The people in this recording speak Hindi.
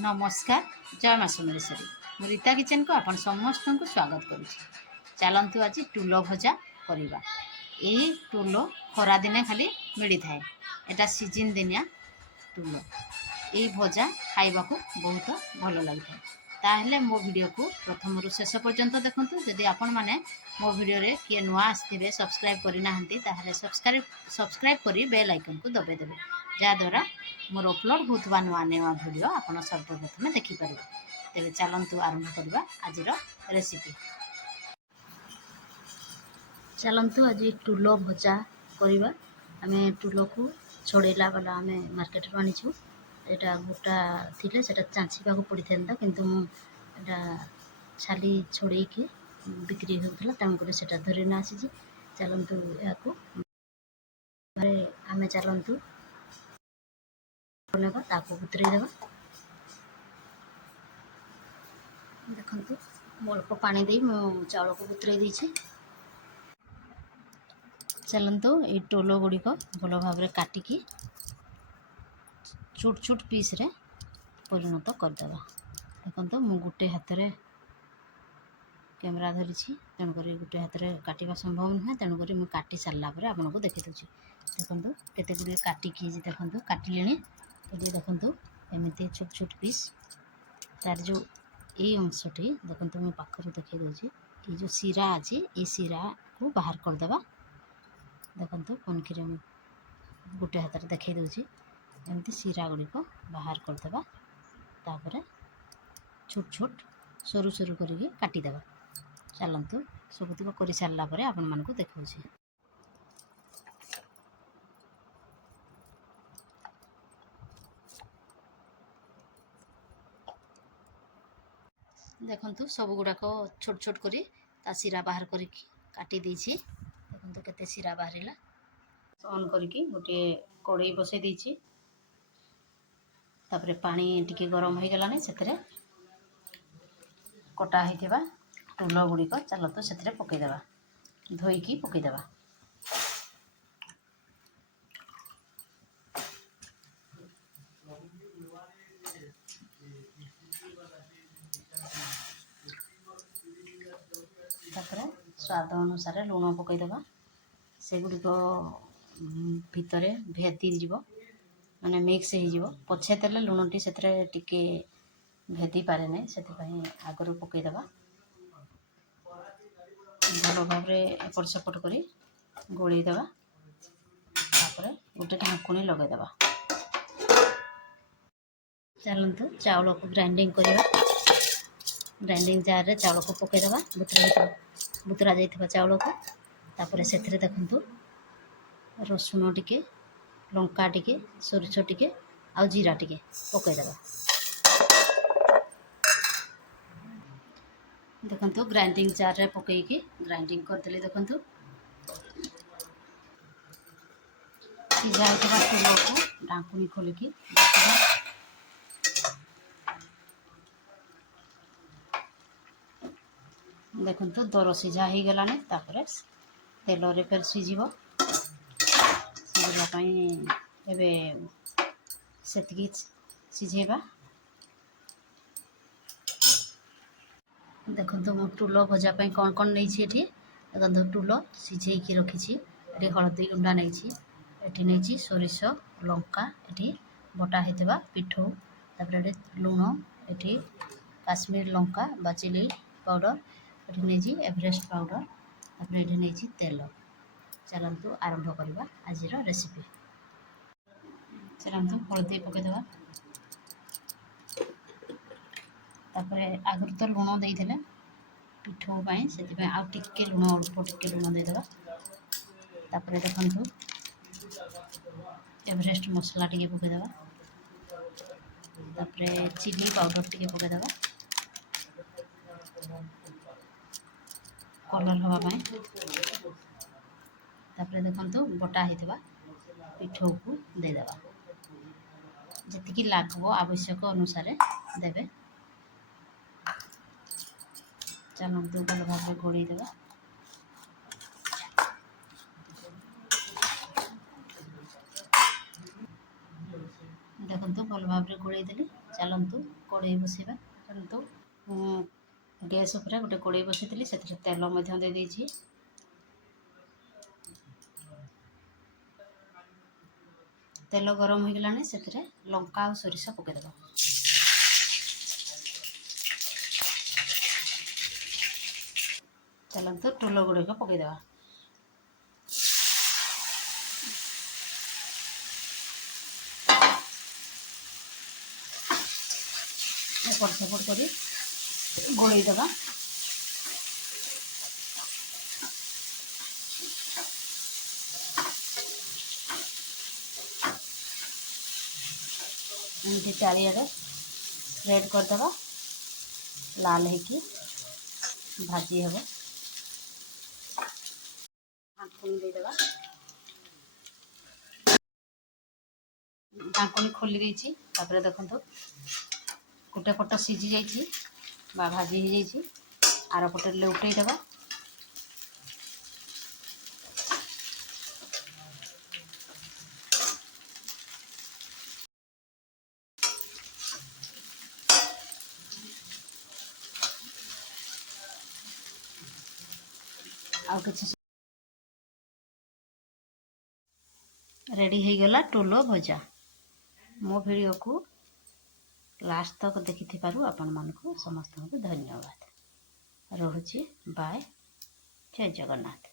नमस्कार जय माँ सुमेश्वरी मु रीता किचन को आपण समस्त को स्वागत करुच्ची। चलतु आज टुल भजा करवा। यही टुल खरा दिने खाली मिली थाए। एटा सीजन दिनिया टुल यही भजा खाइबा को बहुत भल लगी था। ताहले मो वीडियो को प्रथम रु शेष पर्यंत देखूँ। जदि आपण मैंने मो वीडियो रे किए नुआ आसथिबे सब्सक्राइब करना ताहले सब्सक्राइब करी बेल आइकन को दबाई देबे जहाँद्वारा मोर अपलोड होता नुआ नुआ वीडियो आपण सर्वप्रथम देखिपारे। तेरे चलतु आरंभ करवा आज रेसिपी। चलतु आज टुल भजा करवा। आम टुल को छड़ेला वाला आम मार्केट आनीचु। एटा गोटा थिले सेटा चांचीबा को पड़ी था किंतु मुझा छाली छड़े की बिक्री होता तेणुक सेटा धरी ना आसी। चलतु या आम चलतु बुतरे देवा। देखु अल्प पानी दे चाउल को बुतरे देछि। चलतु ये टोल गुड़िक भल भाव काटिकी छोट छोट पीस रे परिणत करदेवा। देखो मु गोटे हाथ रे कैमरा धरी तेणुक गोटे हाथ रे काटिबा संभव नुहे तेणुक मुझे काटी सारा पर आपको देखी दूसरी। देखो केते गुड़े काटिकी देखो काटिले ये देखो एमती छोट छोट पीस तार जो ये अंशटी देखो मुझे पाखर देखी दूसरी। ये जो सीरा अच्छी ये सीरा को बाहर करदेवा। देखो पंखी गोटे हाथ रे देखी दूसरी एमती सीरा गुड़िक बाहर करदेवा। तापर छोट छोट सरू सरू करके काटिदेवा। चलतु सबुतक कर सारापर आपण मानक देखा। देखु सब गुड़ाक छोट छोट करी ता सीरा बाहर करके काटी देछि। देखु केते सीरा बाहरिला। ऑन करके गोटे कड़ाई बसई देछि। तापर पानी टिके गरम हो गलानी से कटा होइथिबा टुल गुड़िक चलतु से पकईदेवा। धोईकी पकईदेवा। तापर स्वाद अनुसार लुण पकईदेवा। से गुड़िक भितर भेदी जीव माने मिक्स हो पछे तेले लुणटी से टिके भेदी पारे ना से आगर पकईदेवा। भल भाव एपट सेपट कर गोलैदेवा। तापर गोटे ढाकुणी लगेदेवा। चलतु चाउल को ग्राइंडिंग करवा। ग्राइंडिंग जार रे चाउल को पकईदेवा। बुतरा जाइथिबा चाउल को तापर से देखु रसुण टिके लंका टिके सोरिष टिके आ जीरा टिके पकईदेवा। देखु ग्राइंडिंग जार रे पकईकी ग्राइंडिंग करदेली। देखु सीझा होता टुल को ढाकुणी खोलिकी देखु दर सीझा हो गलानी। तापर तेल रे फेर सीझिबो। सीझापाई एबे सेतिकी सीझेबा। देखो मो टुल भजापाई कौन कौन नहीं देखो टुल सीझेकी रखी। ये हलदी गुंडा नहीं ये सोरिष लंका ये बटा होता पिठो तापर लुण ये काश्मीर लंका बा चिली पाउडर ये नहीं एवरेस्ट पाउडर तापर ये नहीं तेल। चलतु आरंभ करवा आज रेसिपी। चलतु हलदी पकईदेवा। तापर आगुरी तो लुण देते पिठो से टिके लुण अल्प टिके लुण देदेवा। तापर देखु एवरेस्ट मसला टिके पकईदेवा। तापर चिली पाउडर टिके पकईदेवा कलर हाँपाई। तापर देखु बटा होता पिठो को देदेवा। जी लागो आवश्यक अनुसार देवे। चलतु भल भाव गोलैदेवा। देखो भल भाव में गोड़े देली। चलतु कड़े बसैबा। चलतु गैस उपर गोटे कड़े बसैली से तेल दे देछि। तेल गरम हो गलानी से लंका और सोरिष पकईदेव। चलतु टोल गुड़िक पकईदेवा। एपट सेपट कर गोलैदेवा। एमती चारिड़े स्प्रेड करदेवा। लाल होकि भाजी हे। ढाँकुणी देदेवा। ढाँकुणी खोली देछि। तापर देखंतु गोटे पट सीझी जाइए भाजी हो जाइए। आर पटे उठेदेवा। आउ किछि रेडी हो गला टोल भजा। मो वीडियो को लास्ट तक देखि आपण मानक समस्त को धन्यवाद। रहुछि बाय। जय जगन्नाथ।